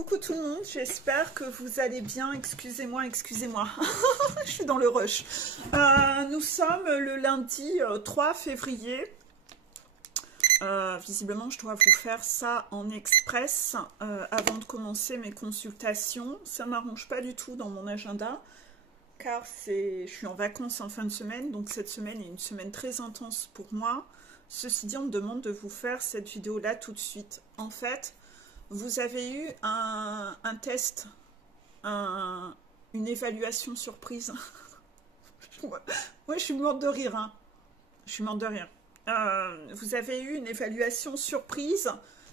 Coucou tout le monde, j'espère que vous allez bien. Excusez-moi, je suis dans le rush. Nous sommes le lundi 3 février. Visiblement, je dois vous faire ça en express avant de commencer mes consultations. Ça ne m'arrange pas du tout dans mon agenda, car je suis en vacances en fin de semaine, donc cette semaine est une semaine très intense pour moi. Ceci dit, on me demande de vous faire cette vidéo-là tout de suite. En fait, vous avez eu un test, une évaluation surprise. Moi, je suis morte de rire. Hein. Je suis morte de rire. Vous avez eu une évaluation surprise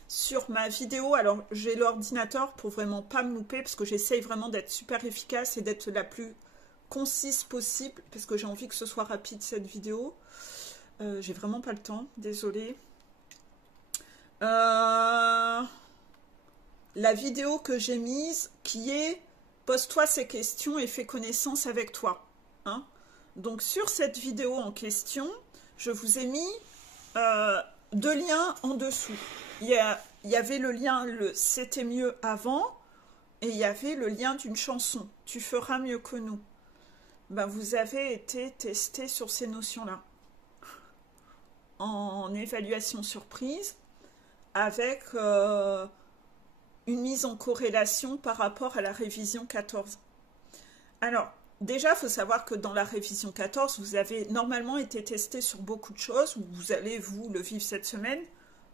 sur ma vidéo. Alors, j'ai l'ordinateur pour vraiment pas me louper, parce que j'essaye vraiment d'être super efficace et d'être la plus concise possible, parce que j'ai envie que ce soit rapide, cette vidéo. J'ai vraiment pas le temps, désolée. La vidéo que j'ai mise qui est « Pose-toi ces questions et fais connaissance avec toi ». Hein. Donc sur cette vidéo en question, je vous ai mis 2 liens en dessous. Il y avait le lien « C'était mieux avant » et il y avait le lien d'une chanson « Tu feras mieux que nous ». Ben, vous avez été testé sur ces notions-là en évaluation surprise avec une mise en corrélation par rapport à la révision 14. Alors, déjà, il faut savoir que dans la révision 14, vous avez normalement été testé sur beaucoup de choses. Vous allez, vous, le vivre cette semaine.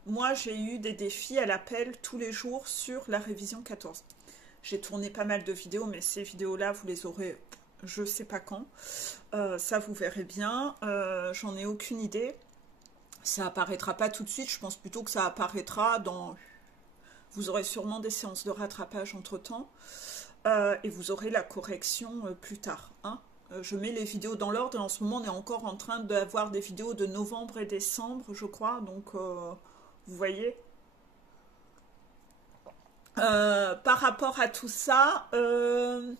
Moi, j'ai eu des défis à l'appel tous les jours sur la révision 14. J'ai tourné pas mal de vidéos, mais ces vidéos-là, vous les aurez, je sais pas quand. Ça, vous verrez bien. J'en ai aucune idée. Ça apparaîtra pas tout de suite. Je pense plutôt que ça apparaîtra dans... Vous aurez sûrement des séances de rattrapage entre-temps et vous aurez la correction plus tard. Hein. Je mets les vidéos dans l'ordre et en ce moment, on est encore en train d'avoir des vidéos de novembre et décembre, je crois. Donc, vous voyez. Par rapport à tout ça, je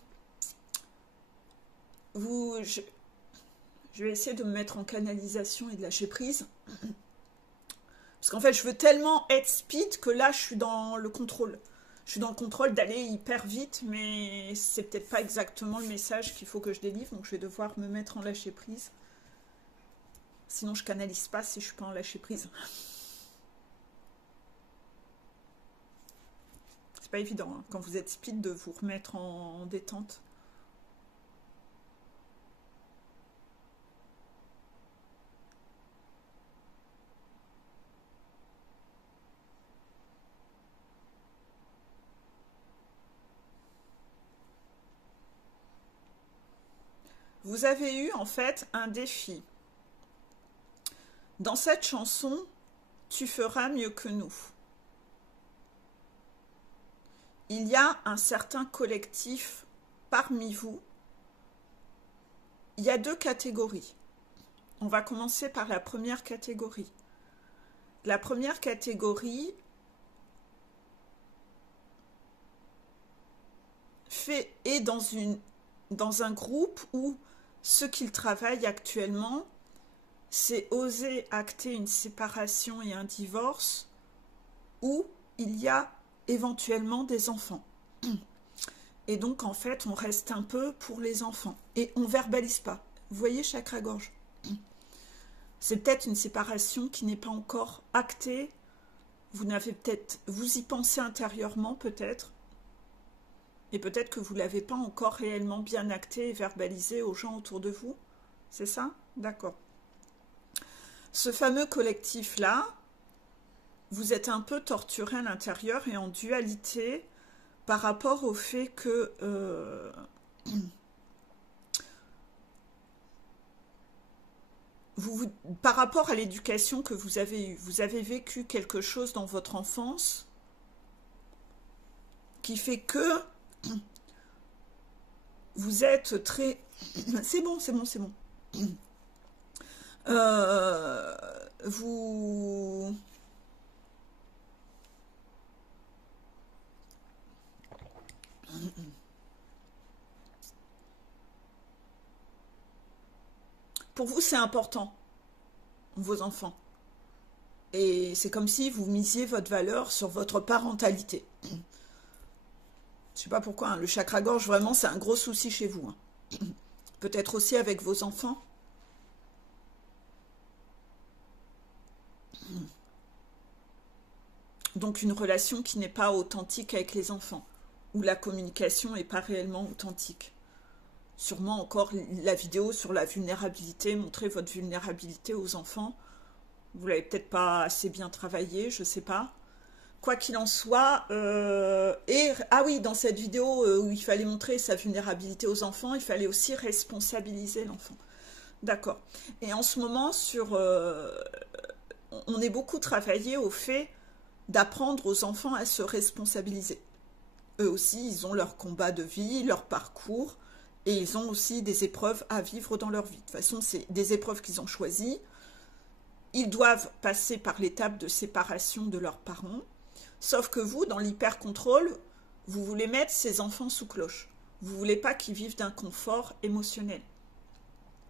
vais essayer de me mettre en canalisation et de lâcher prise. Parce qu'en fait, je veux tellement être speed que là, je suis dans le contrôle. Je suis dans le contrôle d'aller hyper vite, mais c'est peut-être pas exactement le message qu'il faut que je délivre. Donc, je vais devoir me mettre en lâcher prise. Sinon, je canalise pas si je suis pas en lâcher prise. C'est pas évident, hein, quand vous êtes speed, de vous remettre en détente. Vous avez eu en fait un défi. Dans cette chanson, tu feras mieux que nous. Il y a un certain collectif parmi vous. Il y a 2 catégories. On va commencer par la première catégorie. La première catégorie est dans un groupe où ce qu'il travaille actuellement, c'est oser acter une séparation et un divorce où il y a éventuellement des enfants. Et donc, en fait, on reste un peu pour les enfants. Et on ne verbalise pas. Vous voyez, chakra-gorge. C'est peut-être une séparation qui n'est pas encore actée. Vous y pensez intérieurement, peut-être. Et peut-être que vous ne l'avez pas encore réellement bien acté et verbalisé aux gens autour de vous. C'est ça? D'accord. Ce fameux collectif-là, vous êtes un peu torturé à l'intérieur et en dualité par rapport au fait que... par rapport à l'éducation que vous avez eue, vous avez vécu quelque chose dans votre enfance qui fait que... Vous êtes très... C'est bon. Vous... Pour vous, c'est important, vos enfants. Et c'est comme si vous misiez votre valeur sur votre parentalité. sais pas pourquoi, hein, le chakra-gorge, vraiment, c'est un gros souci chez vous. Hein. Peut-être aussi avec vos enfants. Donc une relation qui n'est pas authentique avec les enfants, où la communication n'est pas réellement authentique. Sûrement encore la vidéo sur la vulnérabilité, montrer votre vulnérabilité aux enfants. Vous l'avez peut-être pas assez bien travaillé, je sais pas. Quoi qu'il en soit, ah oui, dans cette vidéo où il fallait montrer sa vulnérabilité aux enfants, il fallait aussi responsabiliser l'enfant. D'accord. Et en ce moment, on est beaucoup travaillé au fait d'apprendre aux enfants à se responsabiliser. Eux aussi, ils ont leur combat de vie, leur parcours, et ils ont aussi des épreuves à vivre dans leur vie. De toute façon, c'est des épreuves qu'ils ont choisies. Ils doivent passer par l'étape de séparation de leurs parents. Sauf que vous, dans l'hyper-contrôle, vous voulez mettre ces enfants sous cloche. Vous ne voulez pas qu'ils vivent d'un confort émotionnel.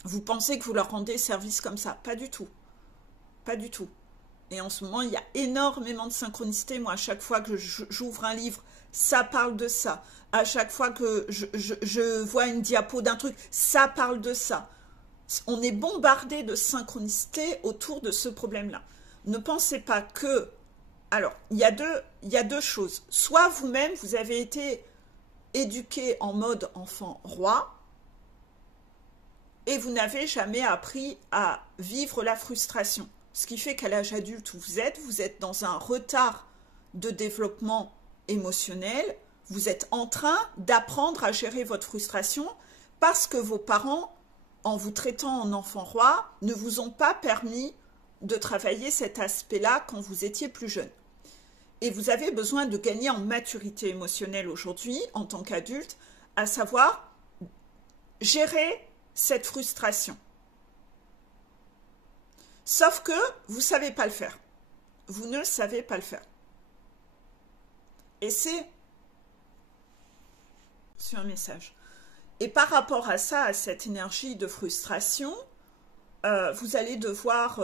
Vous pensez que vous leur rendez service comme ça. Pas du tout. Pas du tout. Et en ce moment, il y a énormément de synchronicité. Moi, à chaque fois que j'ouvre un livre, ça parle de ça. À chaque fois que je vois une diapo d'un truc, ça parle de ça. On est bombardé de synchronicité autour de ce problème-là. Ne pensez pas que... Alors, il y a deux choses. Soit vous-même, vous avez été éduqué en mode enfant roi, et vous n'avez jamais appris à vivre la frustration. Ce qui fait qu'à l'âge adulte où vous êtes dans un retard de développement émotionnel, vous êtes en train d'apprendre à gérer votre frustration parce que vos parents, en vous traitant en enfant roi, ne vous ont pas permis de travailler cet aspect-là quand vous étiez plus jeune. Et vous avez besoin de gagner en maturité émotionnelle aujourd'hui, en tant qu'adulte, à savoir gérer cette frustration. Sauf que vous ne savez pas le faire. Vous ne savez pas le faire. Et c'est sur un message. Et par rapport à ça, à cette énergie de frustration, vous allez devoir,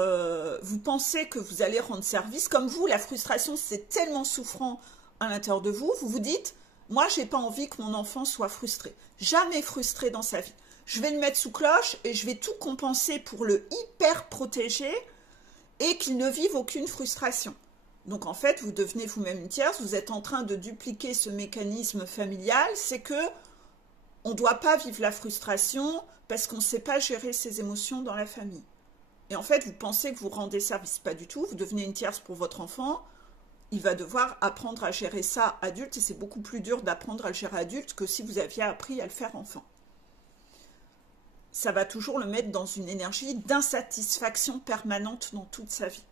vous pensez que vous allez rendre service. Comme vous, la frustration, c'est tellement souffrant à l'intérieur de vous. Vous vous dites, moi, j'ai pas envie que mon enfant soit frustré. Jamais frustré dans sa vie. Je vais le mettre sous cloche et je vais tout compenser pour le hyper protéger et qu'il ne vive aucune frustration. Donc en fait, vous devenez vous-même une tierce, vous êtes en train de dupliquer ce mécanisme familial, c'est que on ne doit pas vivre la frustration parce qu'on ne sait pas gérer ses émotions dans la famille. Et en fait, vous pensez que vous rendez service, pas du tout, vous devenez une tierce pour votre enfant, il va devoir apprendre à gérer ça adulte, et c'est beaucoup plus dur d'apprendre à le gérer adulte que si vous aviez appris à le faire enfant. Ça va toujours le mettre dans une énergie d'insatisfaction permanente dans toute sa vie.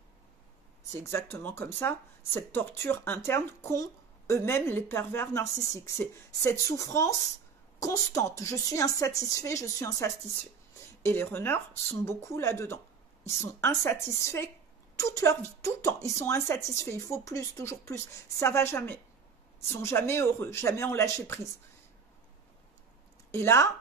C'est exactement comme ça, cette torture interne qu'ont eux-mêmes les pervers narcissiques. C'est cette souffrance constante. Je suis insatisfait, je suis insatisfait. Et les runners sont beaucoup là-dedans. Ils sont insatisfaits toute leur vie, tout le temps. Ils sont insatisfaits, il faut plus, toujours plus. Ça va jamais. Ils sont jamais heureux, jamais en lâcher prise. Et là,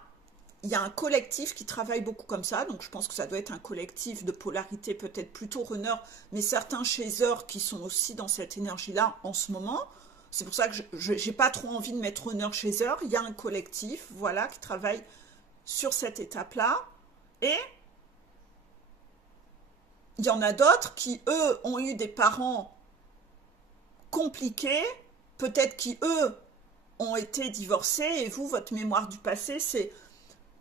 il y a un collectif qui travaille beaucoup comme ça, donc je pense que ça doit être un collectif de polarité peut-être plutôt runner, mais certains chasers qui sont aussi dans cette énergie-là en ce moment. C'est pour ça que je n'ai pas trop envie de mettre runner chaser. Il y a un collectif, voilà, qui travaille sur cette étape-là. Et il y en a d'autres qui, eux, ont eu des parents compliqués, peut-être qui, eux, ont été divorcés, et vous, votre mémoire du passé, c'est...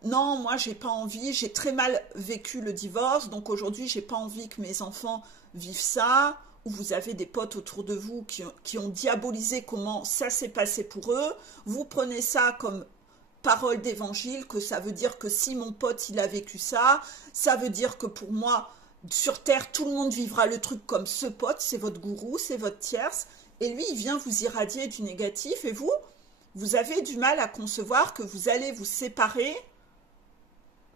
Non, moi, j'ai pas envie, j'ai très mal vécu le divorce, donc aujourd'hui, j'ai pas envie que mes enfants vivent ça, ou vous avez des potes autour de vous qui ont diabolisé comment ça s'est passé pour eux, vous prenez ça comme parole d'évangile, que ça veut dire que si mon pote, il a vécu ça, ça veut dire que pour moi, sur Terre, tout le monde vivra le truc comme ce pote, c'est votre gourou, c'est votre tierce, et lui, il vient vous irradier du négatif, et vous avez du mal à concevoir que vous allez vous séparer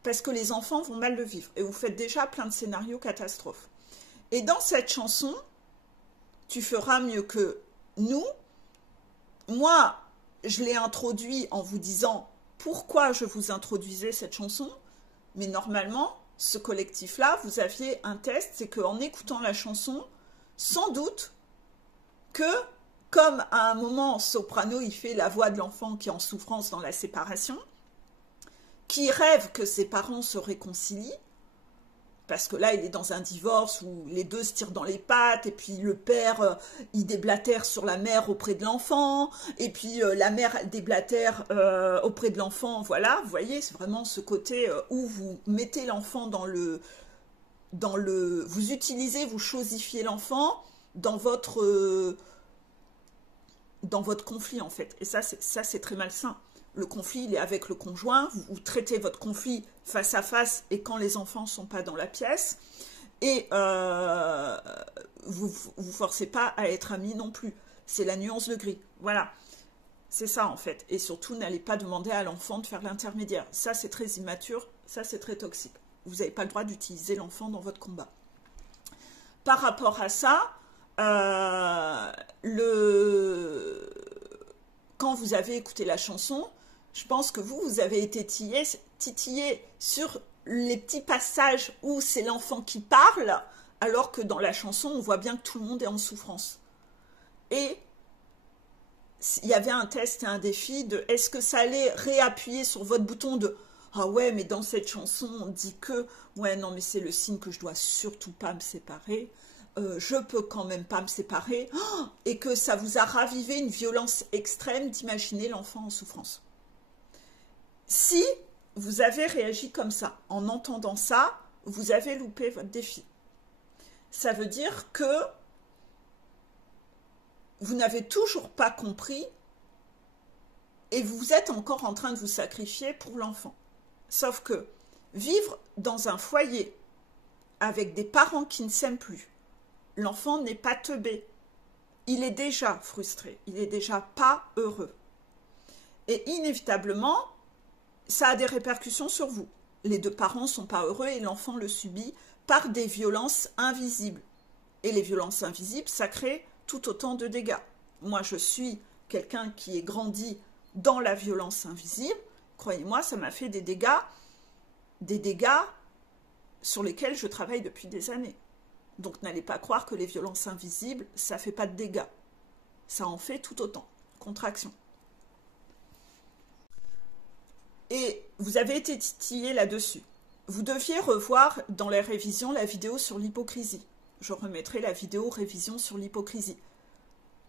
parce que les enfants vont mal le vivre. Et vous faites déjà plein de scénarios catastrophes. Et dans cette chanson, tu feras mieux que nous. Moi, je l'ai introduit en vous disant pourquoi je vous introduisais cette chanson. Mais normalement, ce collectif-là, vous aviez un test, c'est qu'en écoutant la chanson, sans doute que Comme à un moment, Soprano, il fait la voix de l'enfant qui est en souffrance dans la séparation, qui rêve que ses parents se réconcilient, parce que là, il est dans un divorce où les deux se tirent dans les pattes, et puis le père, il déblatère sur la mère auprès de l'enfant, et puis la mère, elle déblatère auprès de l'enfant, voilà, vous voyez, c'est vraiment ce côté où vous mettez l'enfant vous utilisez, vous chosifiez l'enfant dans votre conflit, en fait, et ça, c'est très malsain. Le conflit, il est avec le conjoint, vous traitez votre conflit face à face et quand les enfants ne sont pas dans la pièce, et vous ne forcez pas à être amis non plus. C'est la nuance de gris. Voilà, c'est ça en fait. Et surtout, n'allez pas demander à l'enfant de faire l'intermédiaire. Ça, c'est très immature, ça, c'est très toxique. Vous n'avez pas le droit d'utiliser l'enfant dans votre combat. Par rapport à ça, quand vous avez écouté la chanson, je pense que vous avez été titillé sur les petits passages où c'est l'enfant qui parle, alors que dans la chanson, on voit bien que tout le monde est en souffrance. Et il y avait un test et un défi de est-ce que ça allait réappuyer sur votre bouton de « Ah ouais, mais dans cette chanson, on dit que « Ouais, non, mais c'est le signe que je dois surtout pas me séparer. » Je peux quand même pas me séparer, et que ça vous a ravivé une violence extrême d'imaginer l'enfant en souffrance. Si vous avez réagi comme ça, en entendant ça, vous avez loupé votre défi. Ça veut dire que vous n'avez toujours pas compris et vous êtes encore en train de vous sacrifier pour l'enfant. Sauf que vivre dans un foyer avec des parents qui ne s'aiment plus, l'enfant n'est pas teubé. Il est déjà frustré, il n'est déjà pas heureux. Et inévitablement, ça a des répercussions sur vous. Les deux parents ne sont pas heureux et l'enfant le subit par des violences invisibles. Et les violences invisibles, ça crée tout autant de dégâts. Moi, je suis quelqu'un qui est grandi dans la violence invisible. Croyez-moi, ça m'a fait des dégâts sur lesquels je travaille depuis des années. Donc, n'allez pas croire que les violences invisibles, ça ne fait pas de dégâts. Ça en fait tout autant. Contraction. Et vous avez été titillé là-dessus. Vous deviez revoir dans les révisions la vidéo sur l'hypocrisie. Je remettrai la vidéo révision sur l'hypocrisie.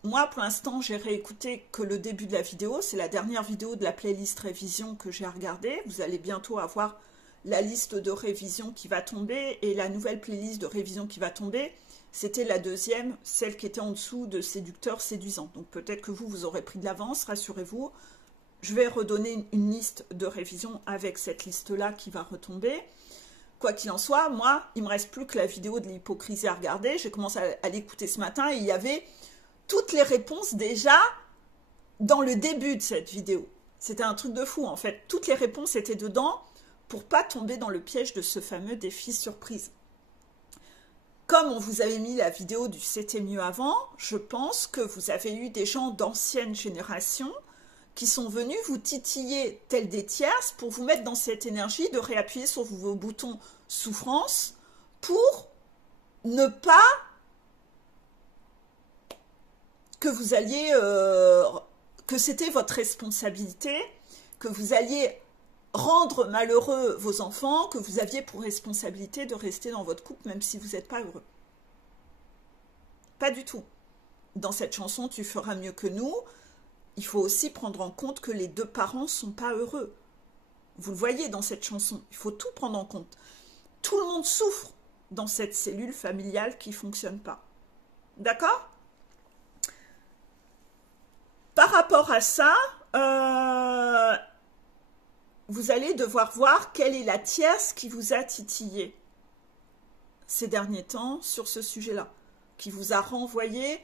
Moi, pour l'instant, j'ai réécouté que le début de la vidéo. C'est la dernière vidéo de la playlist révision que j'ai à regarder. Vous allez bientôt avoir la liste de révision qui va tomber et la nouvelle playlist de révision qui va tomber. C'était la deuxième, celle qui était en dessous de séducteur séduisant. Donc peut-être que vous aurez pris de l'avance, rassurez-vous. Je vais redonner une liste de révision avec cette liste-là qui va retomber. Quoi qu'il en soit, moi, il ne me reste plus que la vidéo de l'hypocrisie à regarder. J'ai commencé à l'écouter ce matin et il y avait toutes les réponses déjà dans le début de cette vidéo. C'était un truc de fou, en fait. Toutes les réponses étaient dedans pour ne pas tomber dans le piège de ce fameux défi surprise. Comme on vous avait mis la vidéo du « C'était mieux avant », je pense que vous avez eu des gens d'ancienne génération qui sont venus vous titiller tels des tierces pour vous mettre dans cette énergie de réappuyer sur vos boutons souffrance pour ne pas que vous alliez, que c'était votre responsabilité, que vous alliez rendre malheureux vos enfants, que vous aviez pour responsabilité de rester dans votre couple même si vous n'êtes pas heureux. Pas du tout. Dans cette chanson « Tu feras mieux que nous », il faut aussi prendre en compte que les deux parents ne sont pas heureux. Vous le voyez dans cette chanson, il faut tout prendre en compte. Tout le monde souffre dans cette cellule familiale qui ne fonctionne pas. D'accord ? Par rapport à ça, vous allez devoir voir quelle est la tierce qui vous a titillé ces derniers temps sur ce sujet-là, qui vous a renvoyé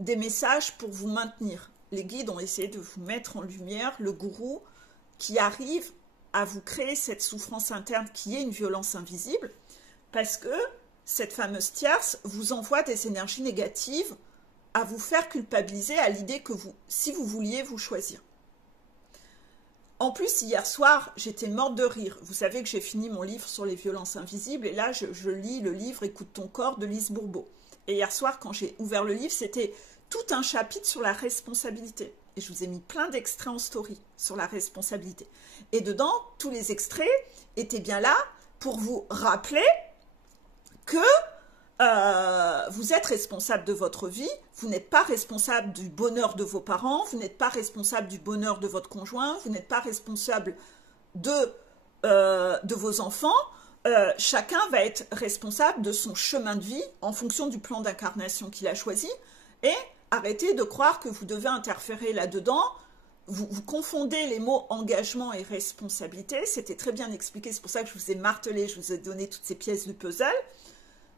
des messages pour vous maintenir. Les guides ont essayé de vous mettre en lumière le gourou qui arrive à vous créer cette souffrance interne qui est une violence invisible, parce que cette fameuse tierce vous envoie des énergies négatives à vous faire culpabiliser à l'idée que si vous vouliez vous choisir. En plus, hier soir, j'étais morte de rire. Vous savez que j'ai fini mon livre sur les violences invisibles et là, je lis le livre « Écoute ton corps » de Lise Bourbeau. Et hier soir, quand j'ai ouvert le livre, c'était tout un chapitre sur la responsabilité. Et je vous ai mis plein d'extraits en story sur la responsabilité. Et dedans, tous les extraits étaient bien là pour vous rappeler que vous êtes responsable de votre vie, vous n'êtes pas responsable du bonheur de vos parents, vous n'êtes pas responsable du bonheur de votre conjoint, vous n'êtes pas responsable de vos enfants. Chacun va être responsable de son chemin de vie en fonction du plan d'incarnation qu'il a choisi. Et arrêtez de croire que vous devez interférer là-dedans. Vous confondez les mots engagement et responsabilité. C'était très bien expliqué, c'est pour ça que je vous ai martelé, je vous ai donné toutes ces pièces du puzzle.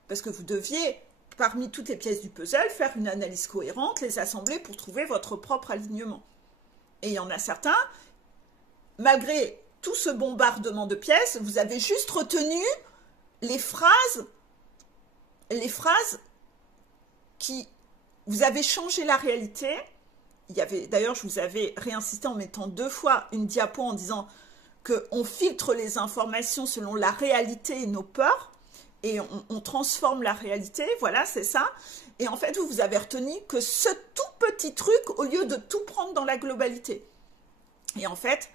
Parce que vous deviez, parmi toutes les pièces du puzzle, faire une analyse cohérente, les assembler pour trouver votre propre alignement. Et il y en a certains, malgré tout ce bombardement de pièces, vous avez juste retenu les phrases qui... Vous avez changé la réalité. D'ailleurs, je vous avais réinsisté en mettant 2 fois une diapo en disant qu'on filtre les informations selon la réalité et nos peurs. Et on transforme la réalité, voilà, c'est ça. Et en fait, vous avez retenu que ce tout petit truc au lieu de tout prendre dans la globalité. Et en fait,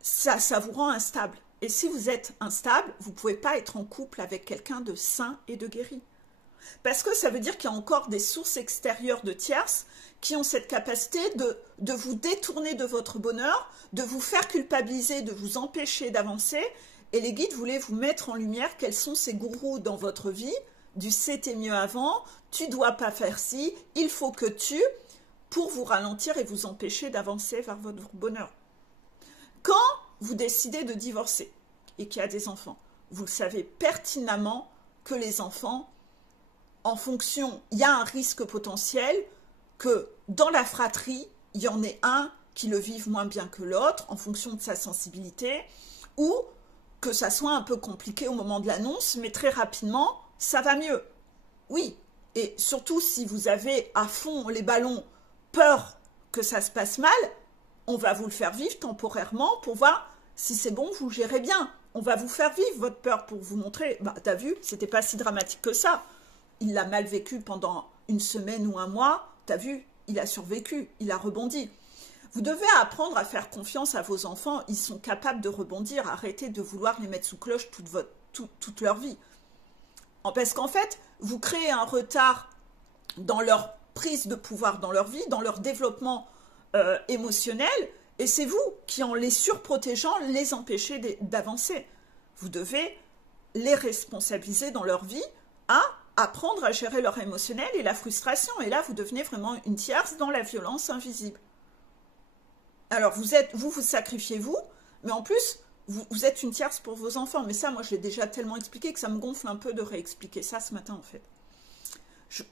ça vous rend instable. Et si vous êtes instable, vous ne pouvez pas être en couple avec quelqu'un de sain et de guéri. Parce que ça veut dire qu'il y a encore des sources extérieures de tierces qui ont cette capacité de vous détourner de votre bonheur, de vous faire culpabiliser, de vous empêcher d'avancer. Et les guides voulaient vous mettre en lumière quels sont ces gourous dans votre vie, du c'était mieux avant, tu dois pas faire ci, il faut que tu, pour vous ralentir et vous empêcher d'avancer vers votre bonheur. Quand vous décidez de divorcer et qu'il y a des enfants, vous savez pertinemment que les enfants, en fonction, il y a un risque potentiel que dans la fratrie, il y en ait un qui le vive moins bien que l'autre en fonction de sa sensibilité ou que ça soit un peu compliqué au moment de l'annonce, mais très rapidement, ça va mieux. Oui, et surtout si vous avez à fond les ballons peur que ça se passe mal, on va vous le faire vivre temporairement pour voir si c'est bon, vous gérez bien. On va vous faire vivre votre peur pour vous montrer, bah t'as vu, c'était pas si dramatique que ça. Il l'a mal vécu pendant une semaine ou un mois, t'as vu, il a survécu, il a rebondi. Vous devez apprendre à faire confiance à vos enfants, ils sont capables de rebondir, arrêtez de vouloir les mettre sous cloche toute leur vie. Parce qu'en fait, vous créez un retard dans leur prise de pouvoir dans leur vie, dans leur développement émotionnel, et c'est vous qui, en les surprotégeant, les empêchez d'avancer. Vous devez les responsabiliser dans leur vie à apprendre à gérer leur émotionnel et la frustration, et là, vous devenez vraiment une tierce dans la violence invisible. Alors, vous sacrifiez vous, mais en plus, vous êtes une tierce pour vos enfants. Mais ça, moi, je l'ai déjà tellement expliqué que ça me gonfle un peu de réexpliquer ça ce matin, en fait.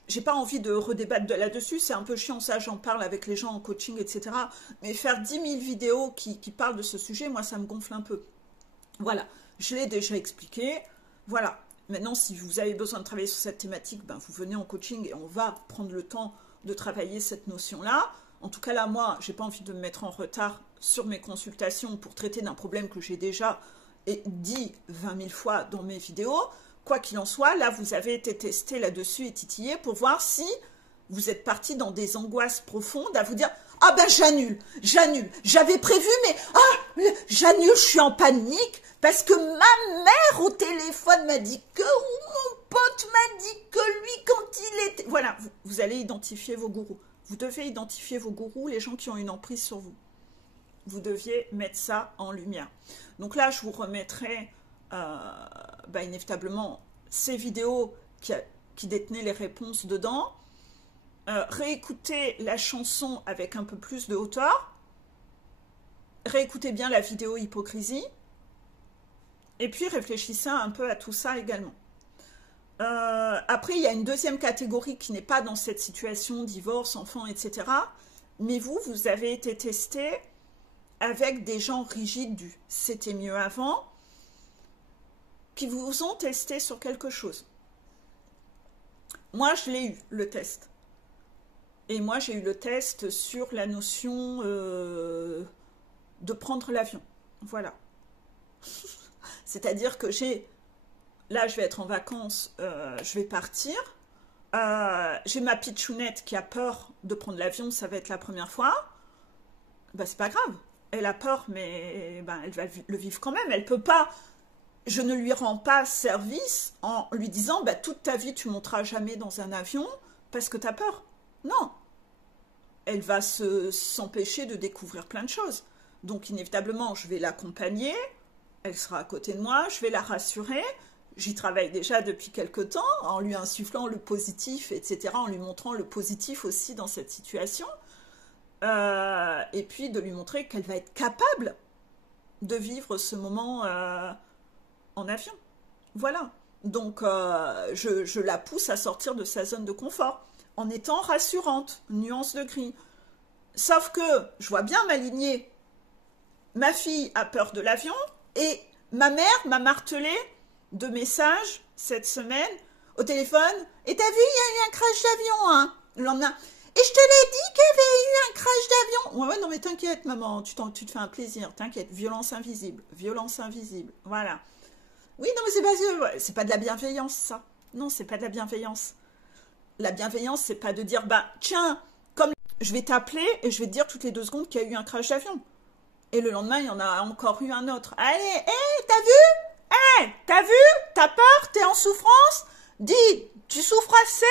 J'ai pas envie de redébattre là-dessus, c'est un peu chiant, ça, j'en parle avec les gens en coaching, etc. Mais faire 10 000 vidéos qui parlent de ce sujet, moi, ça me gonfle un peu. Voilà, je l'ai déjà expliqué. Voilà, maintenant, si vous avez besoin de travailler sur cette thématique, ben, vous venez en coaching et on va prendre le temps de travailler cette notion-là. En tout cas, là, moi, j'ai pas envie de me mettre en retard sur mes consultations pour traiter d'un problème que j'ai déjà dit 20 000 fois dans mes vidéos. Quoi qu'il en soit, là, vous avez été testé là-dessus et titillé pour voir si vous êtes parti dans des angoisses profondes à vous dire « Ah ben, j'annule, j'avais prévu, mais j'annule, je suis en panique parce que ma mère au téléphone m'a dit que, ou mon pote m'a dit que lui, quand il était... » Voilà, vous allez identifier vos gourous. Vous devez identifier vos gourous, les gens qui ont une emprise sur vous. Vous deviez mettre ça en lumière. Donc là, je vous remettrai inévitablement ces vidéos qui détenaient les réponses dedans. Réécoutez la chanson avec un peu plus de hauteur. Réécoutez bien la vidéo hypocrisie. Et puis réfléchissez un peu à tout ça également. Après, il y a une deuxième catégorie qui n'est pas dans cette situation, divorce, enfant, etc. Mais vous avez été testé avec des gens rigides du « c'était mieux avant », qui vous ont testé sur quelque chose. Moi, je l'ai eu, le test. Et moi, j'ai eu le test sur la notion de prendre l'avion. Voilà. C'est-à-dire que là, je vais être en vacances, je vais partir. J'ai ma pitchounette qui a peur de prendre l'avion, ça va être la première fois. Bah, c'est pas grave. Elle a peur, mais ben, elle va le vivre quand même. Elle peut pas. Je ne lui rends pas service en lui disant bah, toute ta vie tu monteras jamais dans un avion parce que tu as peur. Non. Elle va s'empêcher de découvrir plein de choses. Donc inévitablement, je vais l'accompagner. Elle sera à côté de moi. Je vais la rassurer. J'y travaille déjà depuis quelque temps en lui insufflant le positif, etc. En lui montrant le positif aussi dans cette situation. Et puis de lui montrer qu'elle va être capable de vivre ce moment en avion. Voilà. Donc je la pousse à sortir de sa zone de confort en étant rassurante, nuance de gris. Sauf que je vois bien m'aligner. Ma fille a peur de l'avion et ma mère m'a martelé de messages cette semaine au téléphone. Et t'as vu, il y a eu un crash d'avion, hein, le lendemain. Et je te l'ai dit qu'il y avait eu un crash d'avion. Ouais, non, mais t'inquiète, maman, tu te fais un plaisir, t'inquiète. Violence invisible, voilà. Oui, non, mais c'est pas de la bienveillance, ça. Non, c'est pas de la bienveillance. La bienveillance, c'est pas de dire, bah, tiens, comme je vais t'appeler et je vais te dire toutes les 2 secondes qu'il y a eu un crash d'avion. Et le lendemain, il y en a encore eu un autre. Allez, hé, t'as vu? Hé, t'as vu? T'as peur? T'es en souffrance? Dis, tu souffres assez?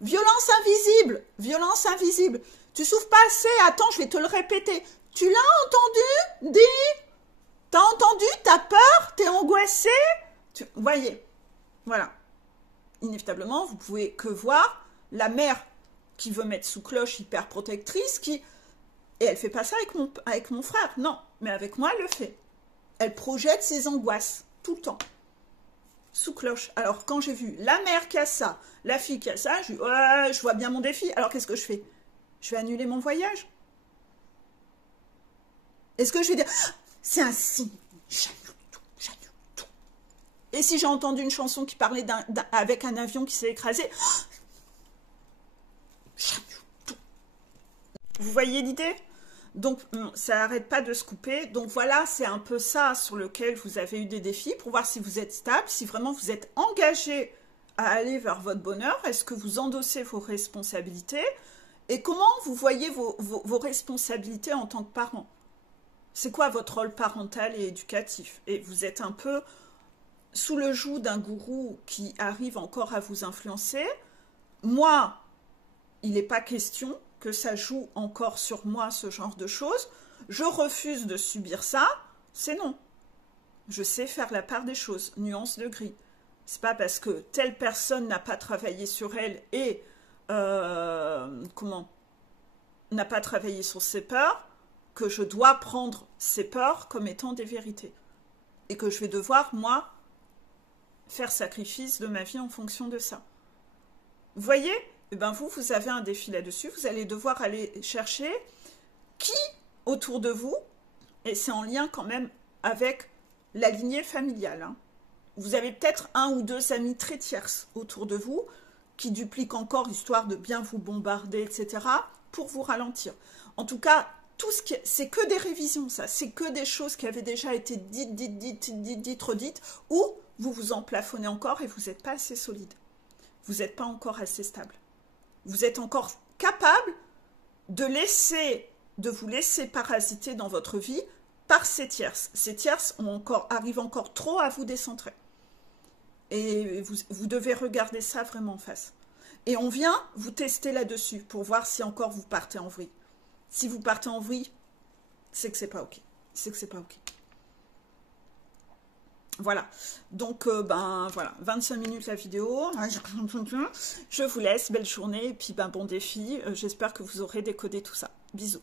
Violence invisible, violence invisible. Tu souffres pas assez? Attends, je vais te le répéter. Tu l'as entendu? Dis, t'as entendu? T'as peur? T'es angoissé? Voyez, voilà. Inévitablement, vous pouvez que voir la mère qui veut mettre sous cloche hyper protectrice, et elle fait pas ça avec mon frère, non, mais avec moi, elle le fait. Elle projette ses angoisses, tout le temps, sous cloche. Alors, quand j'ai vu la mère qui a ça, la fille qui a ça, je dis, ouais, je vois bien mon défi. Alors, qu'est-ce que je fais? Je vais annuler mon voyage. Est-ce que je vais dire, c'est un signe, j'annule tout. Et si j'ai entendu une chanson qui parlait avec un avion qui s'est écrasé, j'annule tout. Vous voyez l'idée? Donc, ça n'arrête pas de se couper. Donc, voilà, c'est un peu ça sur lequel vous avez eu des défis pour voir si vous êtes stable, si vraiment vous êtes engagé à aller vers votre bonheur. Est-ce que vous endossez vos responsabilités? Et comment vous voyez vos responsabilités en tant que parent? C'est quoi votre rôle parental et éducatif? Et vous êtes un peu sous le joug d'un gourou qui arrive encore à vous influencer. Moi, il n'est pas question que ça joue encore sur moi, ce genre de choses. Je refuse de subir ça, c'est non. Je sais faire la part des choses, nuance de gris. C'est pas parce que telle personne n'a pas travaillé sur elle et n'a pas travaillé sur ses peurs que je dois prendre ces peurs comme étant des vérités. Et que je vais devoir, moi, faire sacrifice de ma vie en fonction de ça. Vous voyez? Eh bien, vous avez un défi là-dessus. Vous allez devoir aller chercher qui autour de vous, et c'est en lien quand même avec la lignée familiale. Hein. Vous avez peut-être 1 ou 2 amis très tierces autour de vous qui dupliquent encore, histoire de bien vous bombarder, etc., pour vous ralentir. En tout cas, c'est que des révisions, ça. C'est que des choses qui avaient déjà été dites, redites, ou vous vous en plafonnez encore et vous n'êtes pas assez solide. Vous n'êtes pas encore assez stable. Vous êtes encore capable de vous laisser parasiter dans votre vie par ces tierces. Ces tierces arrivent encore trop à vous décentrer. Et vous devez regarder ça vraiment en face. Et on vient vous tester là-dessus pour voir si encore vous partez en vrille. Si vous partez en vrille, c'est que c'est pas OK. C'est que c'est pas OK. Voilà, donc voilà, 25 minutes la vidéo, je vous laisse, belle journée, et puis bon défi, j'espère que vous aurez décodé tout ça. Bisous.